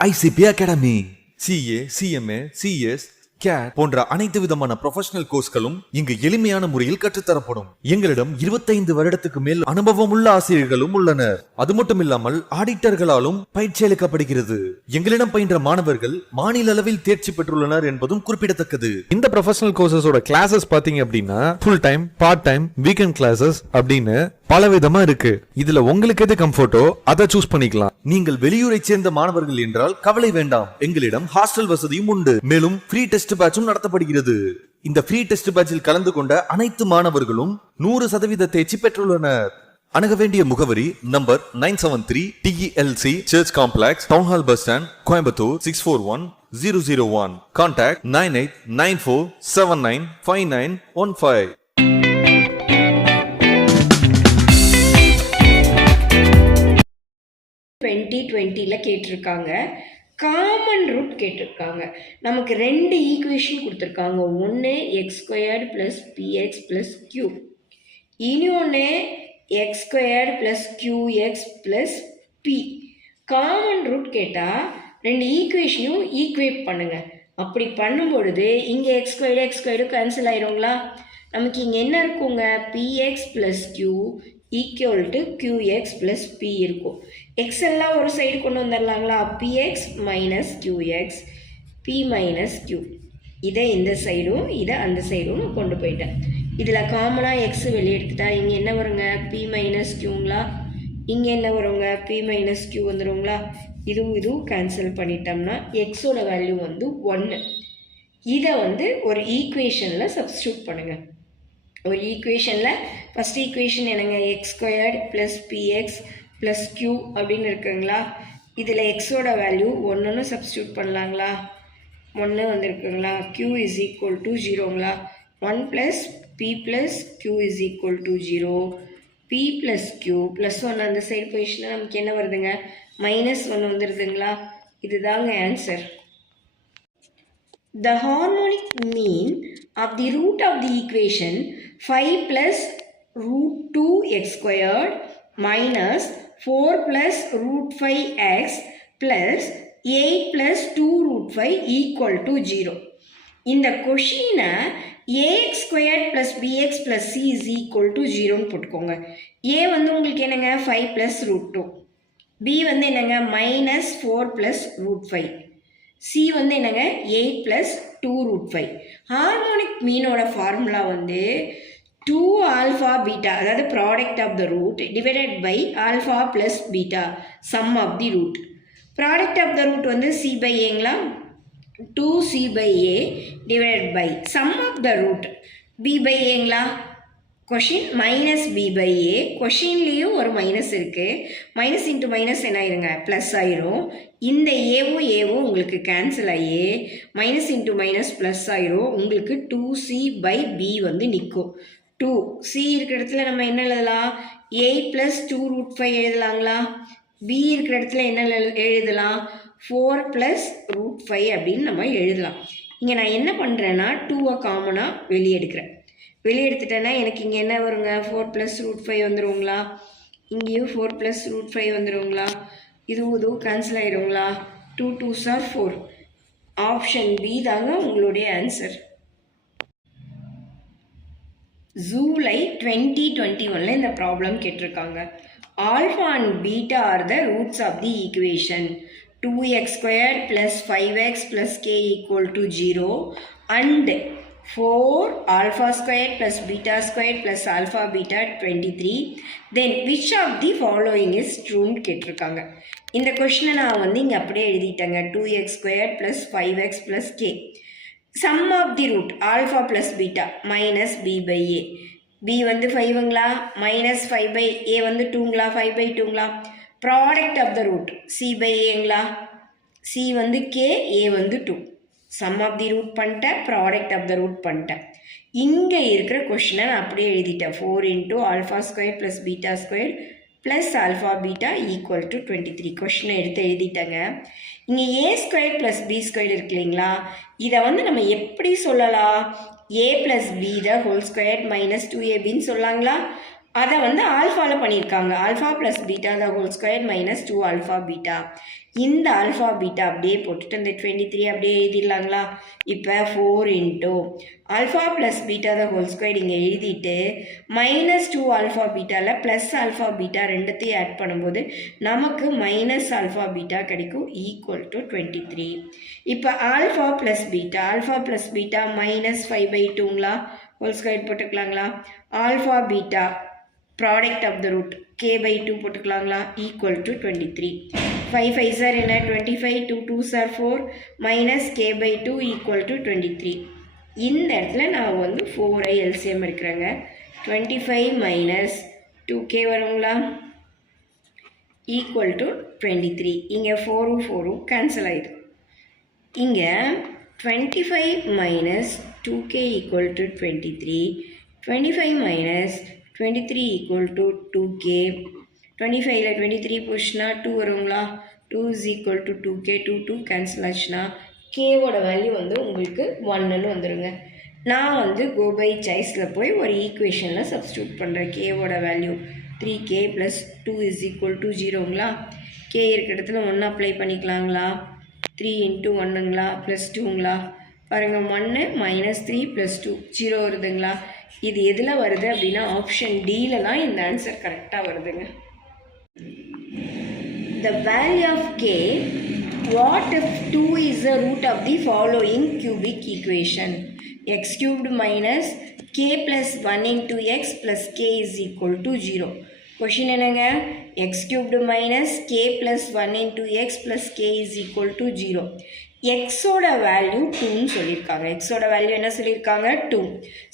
ICP Academy. CA, CMA, CS, CAT போன்ற அனைத்து விதமான ப்ரொஃபஷனல் கோர்ஸ்களும் இங்கு எளிமையான முறையில் கற்றுத்தரப்படும். எங்களிடம் 25 வருடத்துக்கு மேல் அனுபவம் உள்ள ஆசிரியர்களும் உள்ளனர். அது மட்டும் இல்லாமல் ஆடிட்டர்களாலும் பயிற்சி அளிக்கப்படுகிறது. எங்களிடம் பயின்ற மாணவர்கள் மாநில அளவில் தேர்ச்சி பெற்றுள்ளனர் என்பதும் குறிப்பிடத்தக்கது. இந்த ப்ரொஃபஷனல் கோர்சஸோட கிளாஸஸ் பாத்தீங்க அப்படின்னா full time, part time, weekend classes அப்படின்னு பல விதமா இருக்கு. இதுல உங்களுக்கு எது கம்ஃபர்ட்டோ அதை சூஸ் பண்ணிக்கலாம். நீங்கள் வெளியூரை சேர்ந்த மாணவர்கள் என்றால் கவலை வேண்டாம். எங்களிடம் ஹாஸ்டல் வசதியும் உண்டு. மேலும் ஃப்ரீ டெஸ்ட் பேட்சும் நடத்தப்படுகிறது. இந்த ஃப்ரீ டெஸ்ட் பேட்சில் கலந்து கொண்ட அனைத்து மாணவர்களும் 100% தேர்ச்சி பெற்றுள்ளனர். அணுக வேண்டிய முகவரி number 973 TELC church complex, town hall bus stand, Coimbatore 641001. Contact 9894795915. 2020 கேட்டிருக்காங்க. காமன் ரூட் கேட்டிருக்காங்க. நமக்கு 2 ஈக்குவேஷன் கொடுத்துருக்காங்க. ஒன்று x² + px + q, இன்னொன்று x² + qx + p. Common root கேட்டால் 2 ஈக்குவேஷனையும் ஈக்குவேட் பண்ணுங்க. அப்படி பண்ணும்பொழுது இங்கே x² கேன்சல் ஆயிருங்களா? நமக்கு இங்கே என்ன இருக்குங்க? px + q equal to qx + p இருக்கும். எக்ஸ் எல்லாம் ஒரு சைடு கொண்டு வந்துடலாங்களா? px - qx, p - q. இதை இந்த சைடும் இதை அந்த சைடும் கொண்டு போயிட்டேன். இதில் காமனாக எக்ஸ் வெளியே எடுத்துட்டா இங்கே என்ன வருங்க? p - qங்களா? இங்கே என்ன வருங்க? p - q வந்துடுங்களா? இதுவும் கேன்சல் பண்ணிட்டோம்னா எக்ஸோட வேல்யூ 1. இதை ஒரு ஈக்குவேஷனில் சப்ஸ்டியூட் பண்ணுங்கள். ஒரு ஈக்குவேஷனில் ஃபஸ்ட் ஈக்குவேஷன் என்னங்க? x² + px + q அப்படின்னு இருக்குங்களா? இதில் எக்ஸோட value 1ன்னு substitute பண்ணலாங்களா? 1 வந்துருக்குங்களா? q = 0ங்களா? 1 + p + q = 0. p + q +1 அந்த சைடு போயிடுச்சுன்னா நமக்கு என்ன வருதுங்க? -1 வந்துடுதுங்களா? இதுதாங்க answer. The harmonic mean of the root of the equation 5 + √2x² minus 4 + √5x plus 8 + 2√5 = 0. இந்த கொஷினை ax² + bx + c = 0ன்னு போட்டுக்கோங்க. a உங்களுக்கு என்னங்க? 5 + √2. b என்னங்க? -4 + √5. c என்னங்க? 8 + 2√5. ஹார்மோனிக் மீனோட ஃபார்முலா 2α β, அதாவது product of the root divided by alpha plus beta sum of the root. Product of the root c/aங்களா? 2c/a divided by sum of the root b/aங்களா? Question -b/a. கொஷின்லேயும் ஒரு மைனஸ் இருக்குது. Minus into minus என்ன ஆயிருங்க? Plus ஆயிரும். இந்த ஏவும் உங்களுக்கு கேன்சல் ஆகி மைனஸ் இன்ட்டு மைனஸ் ப்ளஸ் ஆயிரும். உங்களுக்கு 2c/b நிற்கும். 2c இருக்கிற இடத்துல நம்ம என்ன எழுதலாம்? 8 + 2√5 எழுதலாங்களா? b இருக்கிற இடத்துல என்ன எழுதலாம்? 4 + √5 அப்படின்னு நம்ம எழுதலாம். இங்கே நான் என்ன பண்ணுறேன்னா 2வை காமனாக வெளியே எடுக்கிறேன். வெளியே எடுத்துட்டேன்னா எனக்கு இங்கே என்ன வருங்க? 4 + √5 வந்துடுங்களா? இங்கேயும் 4 + √5 வந்துடுங்களா? இதுவும் கேன்சல் ஆகிடுங்களா? 2 2s are 4. ஆப்ஷன் பி தாங்க உங்களுடைய ஆன்சர். ஜூலை 2021 இந்த ப்ராப்ளம் கேட்டிருக்காங்க. Alpha and beta are the roots of the equation 2x² + 5x + k = 0 and 4α² + β² + alpha beta 23. Then which of the following is true ன்னு கேட்டிருக்காங்க. இந்த கொஷினை நான் இங்கே அப்படியே எழுதிட்டேங்க. 2x² + 5x + k. Sum of the root alpha plus beta -b/a. b 5ங்களா? -5/a 2ங்களா? 5/2ங்களா? ப்ராடக்ட் ஆஃப் த ரூட் c/aங்களா? c k, a 2. Sum of the root பண்ணிட்டேன், ப்ராடக்ட் ஆஃப் த ரூட் பண்ணிட்டேன். இங்கே இருக்கிற கொஷினை நான் அப்படியே எழுதிட்டேன். 4 × α² + β² + alpha beta = 23. கொஷினை எடுத்து எழுதிட்டேங்க. இங்கே a² + b² இருக்கு இல்லைங்களா? இதை நம்ம எப்படி சொல்லலாம்? a + b² - 2ab சொல்லலாங்களா? அதை வந்து ஆல்ஃபாவில் பண்ணியிருக்காங்க. Alpha plus beta the whole square minus 2 alpha beta. இந்த ஆல்ஃபா பீட்டா அப்படியே போட்டுட்டு இந்த 23 அப்படியே எழுதிடலாங்களா? இப்போ 4 into alpha plus beta the whole square இங்கே எழுதிட்டு மைனஸ் 2 ஆல்ஃபா பீட்டாவில் ப்ளஸ் ஆல்ஃபா பீட்டா ரெண்டுத்தையும் ஆட் பண்ணும்போது நமக்கு மைனஸ் ஆல்ஃபா பீட்டா கிடைக்கும் ஈக்குவல் டு 23. இப்போ ஆல்ஃபா ப்ளஸ் பீட்டா மைனஸ் 5/2ங்களா? ஹோல் ஸ்கொயர் போட்டுக்கலாங்களா? Alpha beta product of the root k/2 போட்டுக்கலாங்களா? Equal to 23. 5 5s are என்ன? 25, 2 2s are 4 minus k/2 equal to 23. இந்த இடத்துல நான் வந்து 4ஐ எல்சிஎம் இருக்கிறேங்க. 25 மைனஸ் 2k வருங்களா? Equal to 23. இங்கே 4ம் கேன்சல் ஆகிடும். இங்கே 25 minus 2k equal to 23. 25 minus 23 equal to 2k. 25ல் 23 போச்சுன்னா 2 வருங்களா? 2 is equal to 2k. 2 cancel ஆச்சுன்னா கேவோட வேல்யூ வந்து உங்களுக்கு 1ன்னு வந்துடுங்க. நான் வந்து கோ பை சாய்ஸில் போய் ஒரு ஈக்குவேஷனில் சப்ஸ்டியூட் பண்ணுறேன். கேவோட value 3k plus 2 is equal to 0ங்களா? கே இருக்கிற இடத்துல 1 அப்ளை பண்ணிக்கலாங்களா? 3 இன்ட்டு 1ங்களா? ப்ளஸ் 2ங்களா? பாருங்கள் 1 மைனஸ் 3 ப்ளஸ் 2 0 வருதுங்களா? இது எதில் வருது அப்படின்னா ஆப்ஷன் டியில் தான் இந்த ஆன்சர் கரெக்டாக வருதுங்க. The value of k, what if 2 is the root of the following cubic equation? X cubed minus k plus 1 into x plus k is equal to 0. Question என்னங்க? x cubed minus k plus 1 into x plus k is equal to 0. எக்ஸோட value 2ன்னு சொல்லியிருக்காங்க. எக்ஸோட value என்ன சொல்லியிருக்காங்க? 2.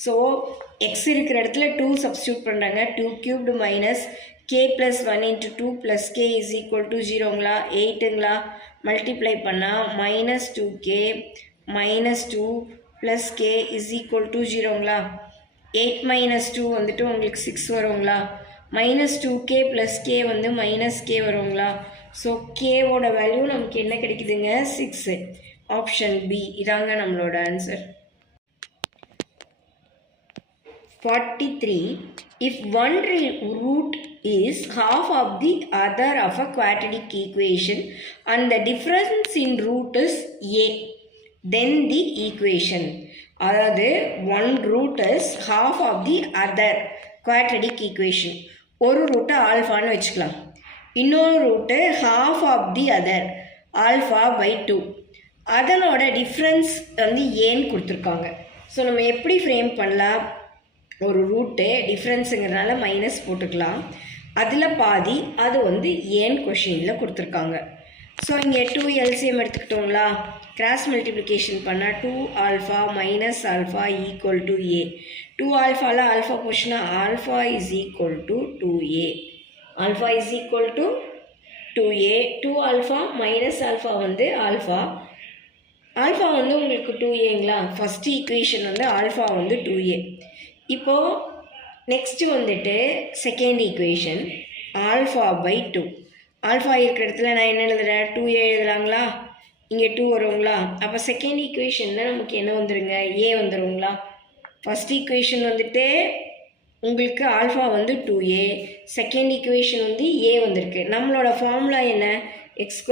So X இருக்கிற இடத்துல 2 substitute பண்ணுறாங்க. 2 cubed minus k plus 1 into 2 plus k is equal to 0ங்களா? 8ங்களா? மல்டிப்ளை பண்ணால் minus 2k minus 2 plus k is equal to 0ங்களா? 8 மைனஸ் 2 வந்துட்டு உங்களுக்கு 6 வருங்களா? மைனஸ் 2k plus k வந்து மைனஸ் k வருங்களா? ஸோ கேவோட வேல்யூ நமக்கு என்ன கிடைக்குதுங்க? 6. ஆப்ஷன் பி இதாங்க நம்மளோட answer. 43. If one root is half of the other of a quadratic equation and the difference in root is a, then the equation. அதாவது one root is half of the other quadratic equation. ஒரு ரூட்டை ஆல்ஃபான்னு வச்சுக்கலாம். இன்னொரு route half of the other α/2. அதனோட difference வந்து ஏன்னு கொடுத்துருக்காங்க. So நம்ம எப்படி ஃப்ரேம் பண்ணலாம்? ஒரு ரூட்டு டிஃப்ரென்ஸுங்கிறதுனால மைனஸ் போட்டுக்கலாம். அதில் பாதி அது வந்து ஏன் கொஷினில் கொடுத்துருக்காங்க. ஸோ இங்கே 2 எல்சிஎம் எடுத்துக்கிட்டோங்களா? கிராஸ் மல்டிப்ளிகேஷன் பண்ணால் 2 alpha minus alpha equal to A. 2 ஆல்ஃபாவில் ஆல்ஃபா போச்சுன்னா alpha is equal to 2a. Alpha is equal to 2a. 2 alpha minus alpha வந்து ஆல்ஃபா. ஆல்ஃபா வந்து உங்களுக்கு 2aங்களா? ஃபஸ்ட் ஈக்குவேஷன் வந்து ஆல்ஃபா வந்து 2a. இப்போது நெக்ஸ்ட்டு வந்துட்டு செகண்ட் ஈக்குவேஷன் α/2. ஆல்ஃபா இருக்கிற இடத்துல நான் என்ன எழுதுகிறேன்? 2a எழுதுறாங்களா? இங்கே 2 வருங்களா? அப்போ செகண்ட் ஈக்குவேஷனில் நமக்கு என்ன வந்துடுங்க? ஏ வந்துடுங்களா? ஃபஸ்ட் ஈக்குவேஷன் வந்துட்டு உங்களுக்கு ஆல்ஃபா வந்து 2a, செகண்ட் ஈக்குவேஷன் வந்து ஏ வந்திருக்கு. நம்மளோட ஃபார்முலா என்ன? x²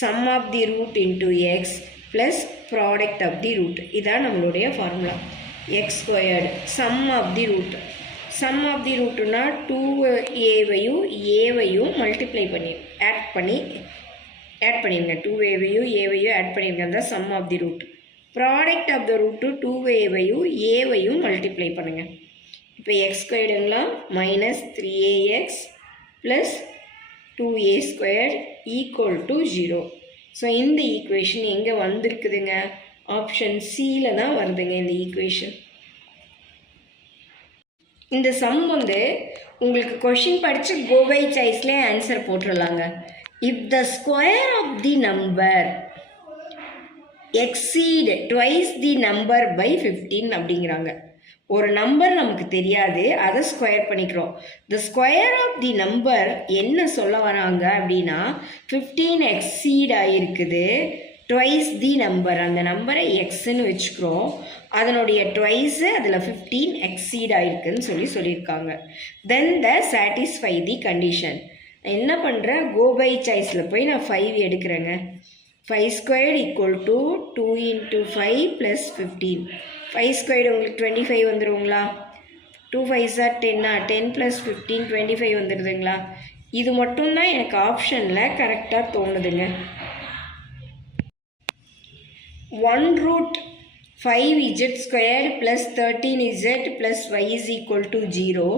sum of the root into X plus product of the root. இதான் நம்மளுடைய formula. x² sum of the root. Sum of the ரூட்டுனா 2aவையும் ஏவையும் மல்டிப்ளை பண்ணி ஆட் பண்ணிடுங்க. 2aவையும் ஏவையும் ஆட் பண்ணிடுங்க. அதுதான் sum of the root. Product of the root 2aவையும் ஏவையும் மல்டிப்ளை பண்ணுங்கள். இப்போ x²ங்களா? Minus 3ax plus 2a² equal to 0. So இந்த ஈக்குவேஷன் எங்கே வந்திருக்குதுங்க? ஆப்ஷன் சியில் தான் வருதுங்க இந்த ஈக்குவேஷன். இந்த சம் வந்து உங்களுக்கு கொஷின் படித்து கோ பை சாய்ஸ்லேயே ஆன்சர் போட்டுடலாங்க. If the square of the number exceed twice the number by 15 அப்படிங்கிறாங்க. ஒரு நம்பர் நமக்கு தெரியாது, அதை ஸ்கொயர் பண்ணிக்கிறோம். The square of the number என்ன சொல்ல வராங்க அப்படின்னா 15 எக்ஸீட் ஆகிருக்குது ட்வைஸ் தி நம்பர், அந்த நம்பரை எக்ஸ்ன்னு வச்சுக்கிறோம், அதனுடைய ட்வைஸு அதில் 15 எக்ஸீட் ஆயிருக்குன்னு சொல்லியிருக்காங்க. தென் த சாட்டிஸ்ஃபை தி கண்டிஷன். என்ன பண்ணுறேன், கோ பை சாய்ஸில் போய் நான் 5 எடுக்கிறேங்க. 5 ஸ்கொயர்டு ஈக்குவல் டு 2 × 5 + 15. 5 ஸ்கொயர்டு உங்களுக்கு 25 வந்துடுங்களா? 2 5s are 10, 10 + 15 25 வந்துடுதுங்களா? இது மட்டும்தான் எனக்கு ஆப்ஷனில் கரெக்டாக தோணுதுங்க. 1√5z² + 13z + y = 0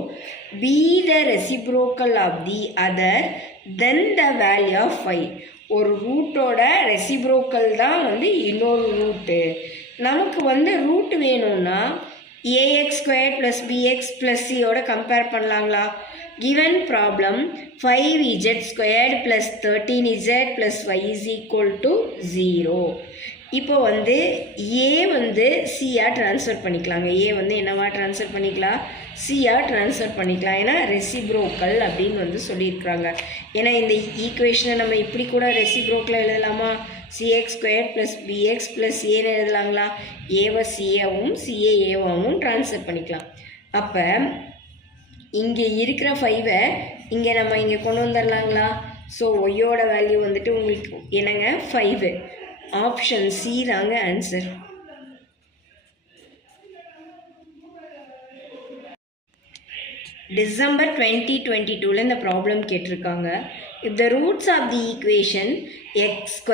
be the reciprocal of the other then the value of 5. ஒரு ரூட்டோட ரெசிப்ரோக்கல் தான் இன்னொரு ரூட்டு. நமக்கு ரூட் வேணும்னா ax² + bx + c கம்பேர் பண்ணலாங்களா? given problem 5z² + 13z + y = 0. இப்போ a c-ஆ ட்ரான்ஸ்ஃபர் பண்ணிக்கலாங்க. a என்னவா ட்ரான்ஸ்ஃபர் பண்ணிக்கலாம்? c-ஆ ட்ரான்ஸ்ஃபர் பண்ணிக்கலாம். ஏன்னா ரெசிப்ரோக்கல் அப்படின்னு சொல்லியிருக்கிறாங்க. ஏன்னா இந்த ஈக்குவேஷனை நம்ம இப்படி கூட ரெசிப்ரோக்கலாக எழுதலாமா? cx² + bx + a எழுதலாங்களா? a-வை c-ஆவும் c-ஐ a-வாவும் ட்ரான்ஸ்ஃபர் பண்ணிக்கலாம். அப்போ இங்கே இருக்கிற 5-ஐ இங்கே நம்ம இங்கே கொண்டு வந்துடலாங்களா? ஸோ ஒய்யோட வேல்யூ உங்களுக்கு என்னங்க? 5. ஆப்ஷன் சி தாங்க ஆன்சர். டிசம்பர் 2022 இந்த ப்ராப்ளம் கேட்டிருக்காங்க. If the roots of the equation x²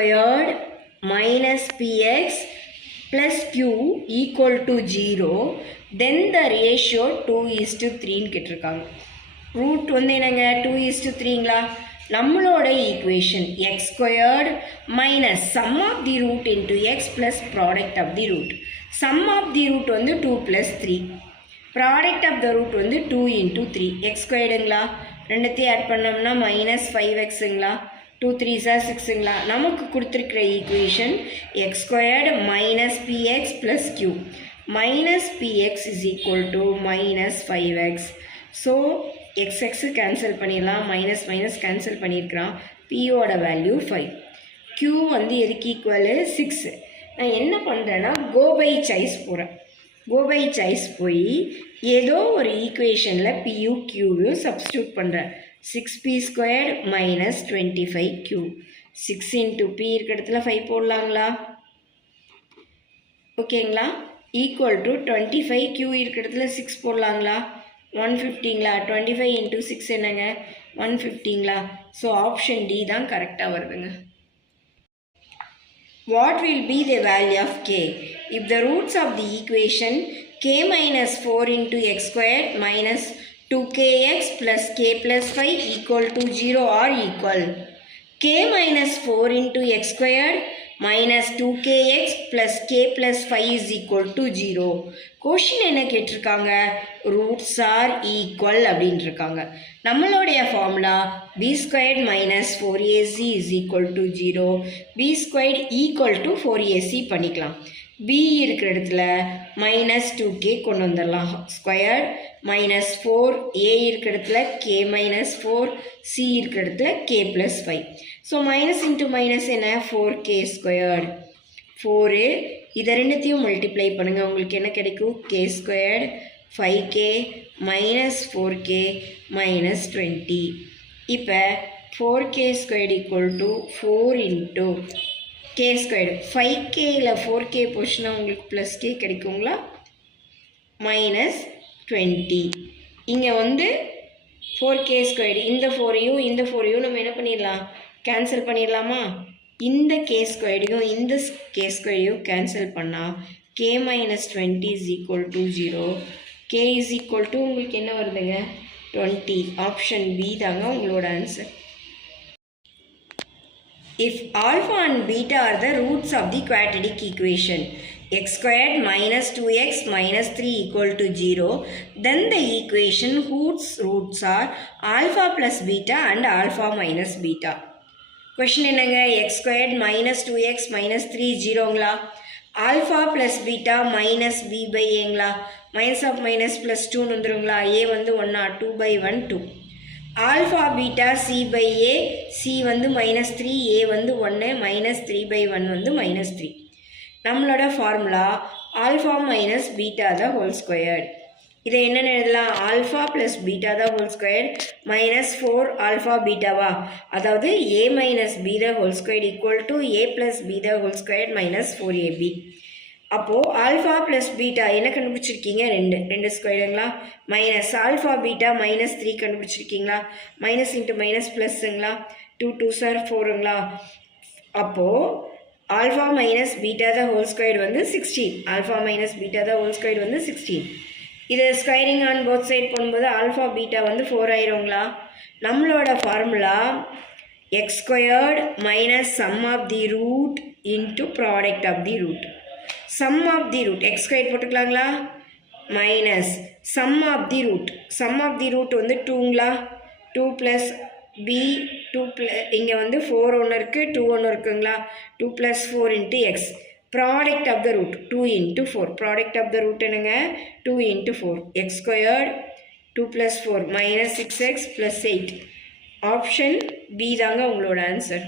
- px + q = 0 then the ratio 2:3 கேட்டிருக்காங்க. ரூட் என்னங்க? 2:3ங்களா? நம்மளோட equation x² - sum of the root into x plus product of the root. sum of the root 2 + 3, product of the root 2 × 3. x²ங்களா? ரெண்டுத்தையும் add பண்ணோம்னா -5xங்களா? 2 3s are 6ங்களா? நமக்கு கொடுத்துருக்கிற equation x² - px + q -px = -5x. So x cancel பண்ணிடலாம், minus cancel பண்ணியிருக்கிறான். பியோட value 5. q எதுக்கு equal? 6. நான் என்ன பண்ணுறேன்னா கோ பை சாய்ஸ் போகிறேன். கோ பை சாய்ஸ் போய் ஏதோ ஒரு ஈக்குவேஷனில் பியூ க்யூவையும் சப்ஸ்டியூட் பண்ணுறேன். 6p² - 25q. 6 × p இருக்கிற இடத்துல 5 போடலாங்களா? ஓகேங்களா? ஈக்குவல் டு 25q இருக்கிற இடத்துல 6 போடலாங்களா? 150ங்களா? 25 × 6 என்னங்க? 150ங்களா? ஸோ ஆப்ஷன் டி தான் கரெக்டாக வருதுங்க. What will be the value of k? If the roots of the equation k - 4 × x² - 2kx + k + 5 = 0 are equal. k - 4 × x² - 2kx + k + 5 = 0. Question என்ன கேட்டிருக்காங்க? ரூட்ஸ் ஆர் ஈக்குவல் அப்படின்னு இருக்காங்க. நம்மளுடைய formula b² - 4ac = 0, b² = 4ac பண்ணிக்கலாம். b இருக்கிற இடத்துல -2k கொண்டு வந்துடலாம். ஸ்கொயர் -4a இருக்கிற இடத்துல k - 4, c இருக்கிற இடத்துல k + 5. So minus into minus என்ன? 4k². 4 இதை ரெண்டுத்தையும் மல்டிப்ளை பண்ணுங்கள், உங்களுக்கு என்ன கிடைக்கும்? k², 5k - 4k - 20. இப்போ 4k² = 4 × k². 5kல 4k போச்சுன்னா உங்களுக்கு +k கிடைக்குங்களா? -20. இங்கே 4k². இந்த 4ஐயும் இந்த 4ஐயும் நம்ம என்ன பண்ணிடலாம்? கேன்சல் பண்ணிடலாமா? இந்த k²யும் இந்த k²யும் கேன்சல் பண்ணால் k - 20 = 0. k உங்களுக்கு என்ன வருதுங்க? 20. ஆப்ஷன் பி தாங்க உங்களோட answer. If alpha and beta are the roots of the quadratic equation x² - 2x - 3 = 0, then the equation whose roots are alpha plus beta and alpha minus beta. Question என்னங்க? x² - 2x - 3 0ங்களா? alpha plus beta minus b by aங்களா? minus of minus plus 2 வந்துருங்களா? a 1 2/1 2. Alpha beta C by A, C வந்து -3, A வந்து 1, -3/1 வந்து -3. நம்மளோட formula alpha minus beta the whole squared. இதை என்னென்னு எழுதலாம்? Alpha plus beta the whole square -4 alpha பீட்டாவா, அதாவது A minus B the whole square equal to A plus B the whole square -4ab. அப்போது ஆல்ஃபா ப்ளஸ் பீட்டா என்ன கண்டுபிடிச்சிருக்கீங்க? 2 ஸ்கொயருங்களா? Minus alpha beta -3 கண்டுபிடிச்சிருக்கீங்களா? மைனஸ் இன்ட்டு மைனஸ் ப்ளஸ்ஸுங்களா? 2 2s are 4ங்களா? அப்போது alpha minus beta the whole square வந்து 16. Alpha minus beta the whole square வந்து 16. இது ஸ்கொயரிங் ஆன் போத் சைட் போகும்போது ஆல்ஃபா பீட்டா வந்து 4 ஆயிருங்களா? நம்மளோட formula X squared minus sum of the root into product of the root. Sum of the root X square போட்டுக்கலாங்களா? Minus sum of the root. Sum of the root வந்து 2ங்களா? 2 plus B 2 இங்கே வந்து 4 ஒன்று இருக்குது, 2 ஒன்று இருக்குங்களா? 2 + 4 into x. Product of the root 2 × 4. Product of the root என்னங்க? 2 × 4. X squared 2 + 4 -6x + 8. Option B தாங்க உங்களோட ஆன்சர்.